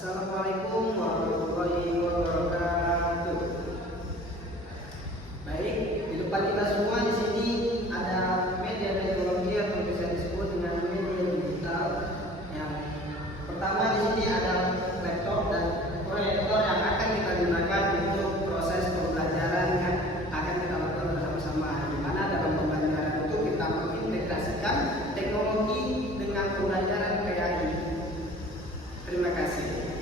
Assalamualaikum warahmatullahi wabarakatuh. Baik, di depan kita semua di sini ada media teknologi yang bisa disebut dengan media digital. Yang pertama di sini ada laptop dan proyektor yang akan kita gunakan untuk proses pembelajaran yang akan kita lakukan bersama-sama. Di mana dalam pembelajaran itu kita mengintegrasikan teknologi dengan pembelajaran PAI. Terima kasih.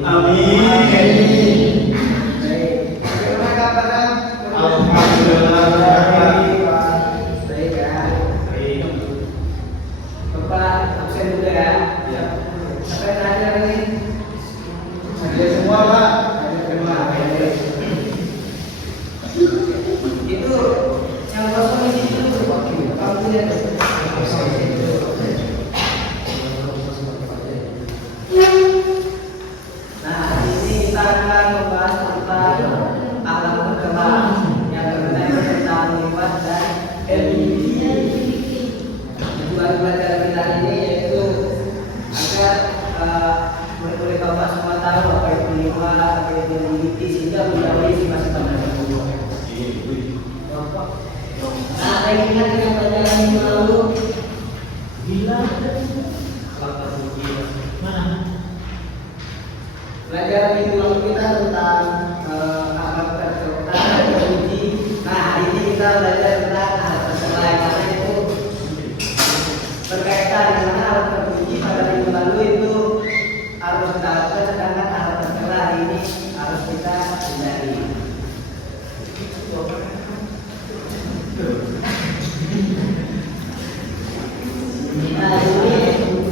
Amin. Bagaimana kabarnya? Alhamdulillah. Baik ya. Bapak absen juga ya? Ya. Siapa yang hadir hari ini? Hadir semua, Pak. Hadir semua. Baik. Itu yang kosong di situ wakil. Kamu lihat. Nah, di sini kita akan membahas tentang alat bergerak yang berkaitan tentang lipat dan LED. Tujuan pelajaran kita ini yaitu agar oleh Bapak semua tahu apa itu lipat, apa itu LED, sehingga mendalami masing-masing tersebut. Nah, saya ingat dengan pelajaran yang lalu bila pelajaran minggu lalu kita tentang alat tercipta dan uji. Nah, hari ini kita belajar tentang alat tercipta karena itu berkaitan dengan alat teruji. Pada minggu lalu itu harus kita lakukan, sedangkan alat tercipta hari ini harus kita hindari. Nah, ini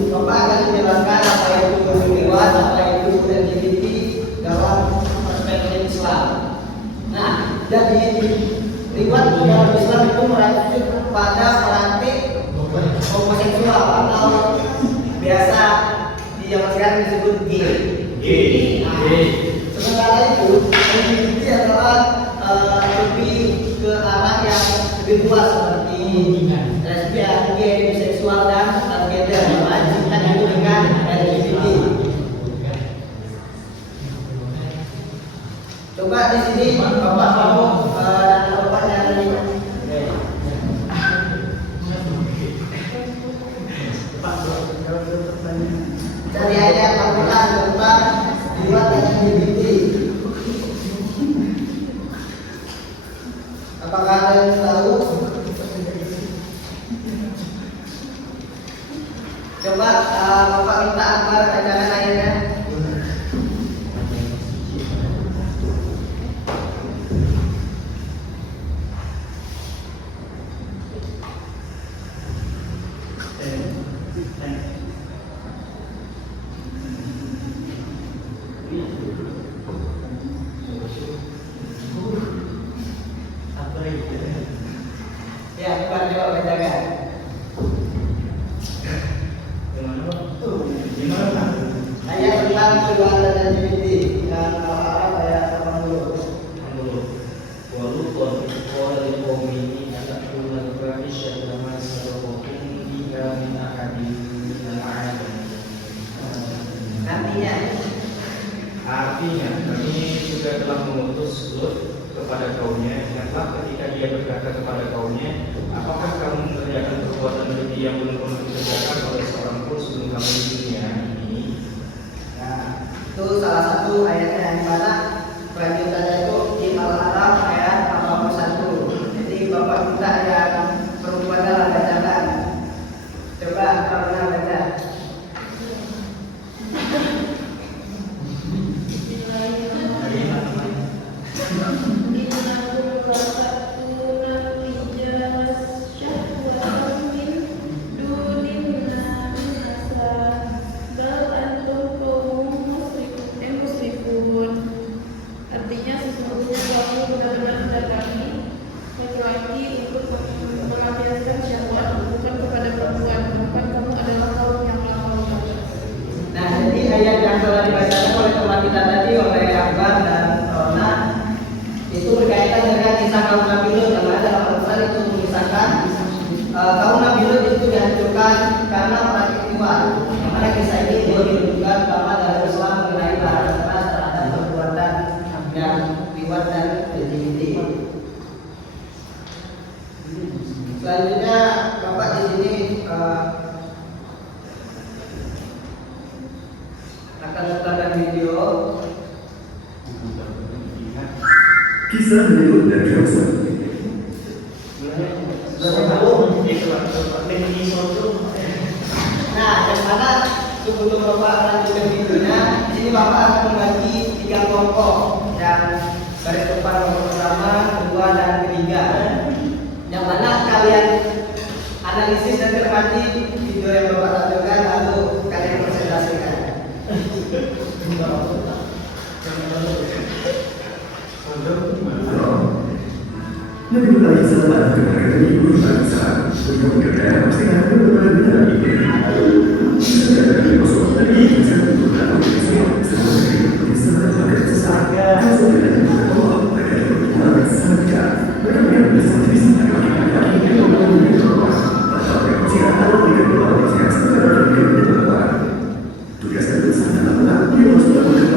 Bapak akan menjelaskan apa itu liwat, apa itu LED dalam perspektif Islam. Nah, jadi liwat dalam Islam itu merujuk pada praktik homoseksual atau biasa di zaman sekarang disebut gay. Sementara itu LGBT adalah lebih ke arah yang lebih luas seperti lesbian, gay, biseksual dan transgender. Lanjutkan itu dengan LGBT. Coba di sini Bapak kamu dan Bapak nyari dari ayat Al-Quran tentang liwat dan LGBT. Apakah ada yang tahu? Coba Bapak minta Akbar bacakan ayatnya. Ya, coba bacakan. Ayat tentang liwat dan LGBT yang Al-Araf ayat 80. Artinya, kami juga telah mengutus Lut kepada kaumnya, ingatlah ketika dia berkata kepada kaumnya, apakah kamu mengerjakan perbuatan keji yang belum pernah dikerjakan oleh seorang pun sebelum kamu di dunia ini? Nah, itu salah satu ayatnya yang mana kelanjutannya itu di Al-Araf ayat 81. Jadi Bapak minta yang perempuan dalam bacakan. Coba pernah baca. Artinya yang telah dibacakan oleh teman kita tadi oleh Akbar dan Rona itu berkaitan dengan kisah kaum Nabi Lut, yang mana dalam Al-Quran itu mengisahkan kaum Nabi Lut itu dihancurkan karena praktik liwat. Yang mana kisah ini menunjukkan bahwa dalam Islam mengenai larangan keras terhadap perbuatan yang liwat dan LGBT. Selanjutnya Bapak di sini akan memutarkan video. Kisah Lut dan Elsa. Nah, yang mana sebelum Bapak lanjutkan videonya, di sini Bapak akan membagi 3 kelompok dan garis depan kelompok pertama, kedua, dan ketiga. Yang mana kalian analisis dan cermati video yang Bapak tampilkan lalu kalian presentasikan. Nabi Lut alaihissalam kepada ibu bangsa untuk berkata pasti akan berbeda ini. Sekarang dari masuk lagi bisa untuk dalam semua bisa melakukan sesaja. Sesudah itu Allah akan saja benar-benar bisa tugas itu sangat berat. Dia harus melakukan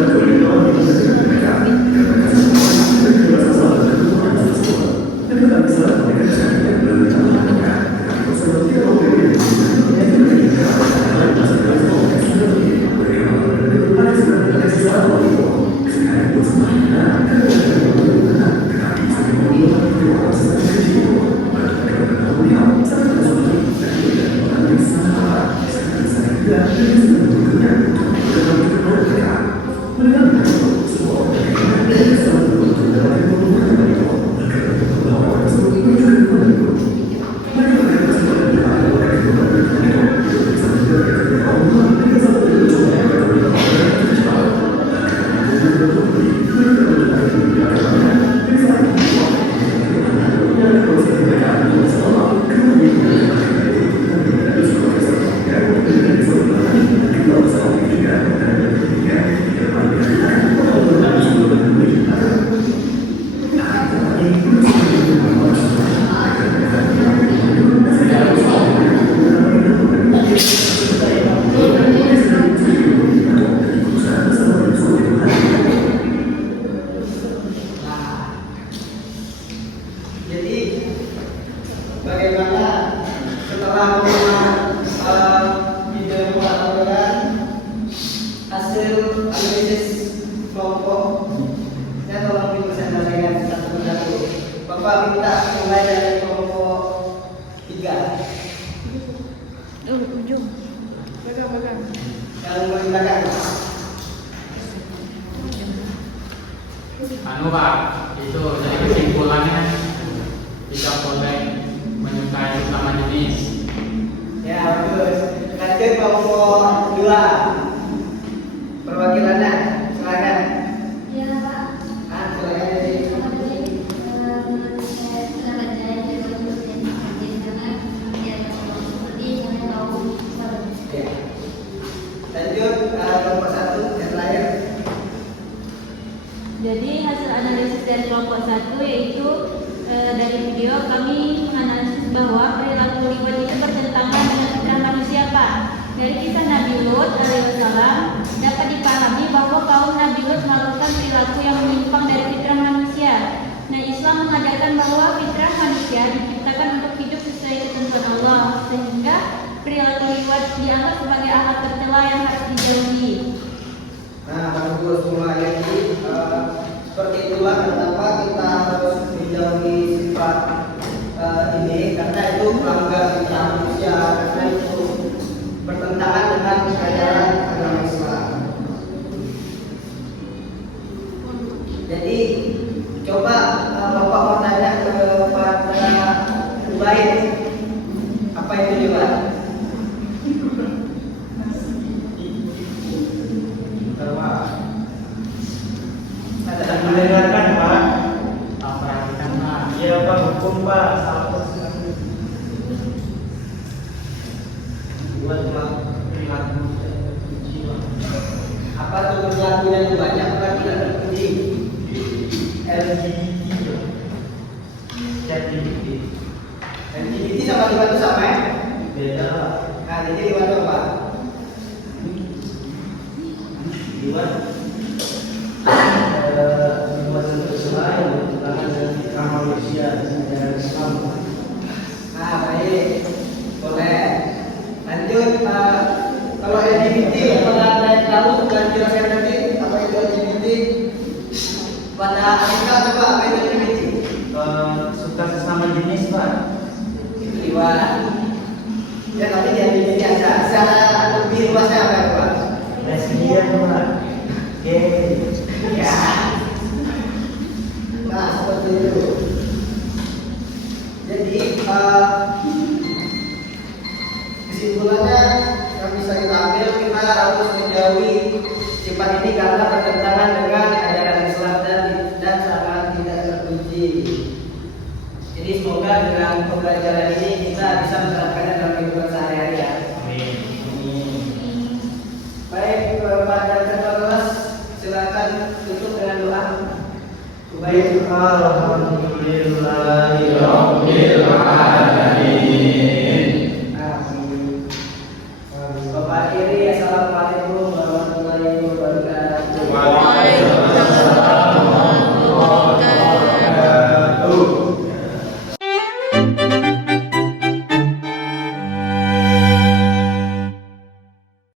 mereka. Pak, itu dari kesimpulannya bisa boleh menyukai sesama jenis. Ya, bagus. Lanjut kelompok 2. Perwakilannya, silakan. Ya, Pak. Silakan jadi. Lanjut kelompok 1 yang terakhir. Jadi hasil analisis dari kelompok 1 yaitu dari video kami menganalisis bahwa perilaku liwat itu bertentangan dengan fitrah manusia, Pak. Dari kisah Nabi Lut alaihissalam dapat dipahami bahwa kaum Nabi Lut melakukan perilaku yang menyimpang dari fitrah manusia. Nah, Islam mengajarkan bahwa fitrah manusia diciptakan untuk hidup sesuai ketentuan Allah, sehingga perilaku liwat dianggap sebagai akhlak tercela yang harus dijauhi. Nah, bagus mulai lagi. Seperti itulah kenapa kita harus menjauhi sifat ini, karena itu melanggar fitrah manusia, karena itu bertentangan dengan ajaran agama Islam. Jadi coba Bapak mau tanya kepada Ubaid, apa itu liwat? Mendengarkan Pak, Perhatikan Pak. ya Pak, hukum Pak, Buat perilaku jiwa. Apa tidak banyak bukan tidak terpuji. LGBT sama Tuhan itu sama ya? Beda lah. Nah, jadi Tuhan itu apa? Iwan buatan terserah yang bertentangan dengan fitrah manusia dan ajaran Islam. Nah, baik. Boleh. Lanjut, kalau LGBT pada naik lalu dan jelaskan tadi apa itu LGBT? Pada Amerika coba apa itu LGBT? Suka sesama jenis, Pak. Itu Iwan. Ya, tapi di LGBT ada. Secara lebih luasnya apa ya, Pak? Lesbian, Pak. Ya. Nah, seperti itu. Jadi, kesimpulannya yang bisa kita ambil, kita harus menjauhi sifat ini karena bertentangan dengan ajaran Islam dan sangat tidak terpuji. Jadi semoga dengan pembelajaran ini kita bisa menerapkannya dalam kehidupan sehari-hari ya. Amin. Baik, pada kelas silakan tutup dengan doa. Baik, Alhamdulillahirabbil alamin.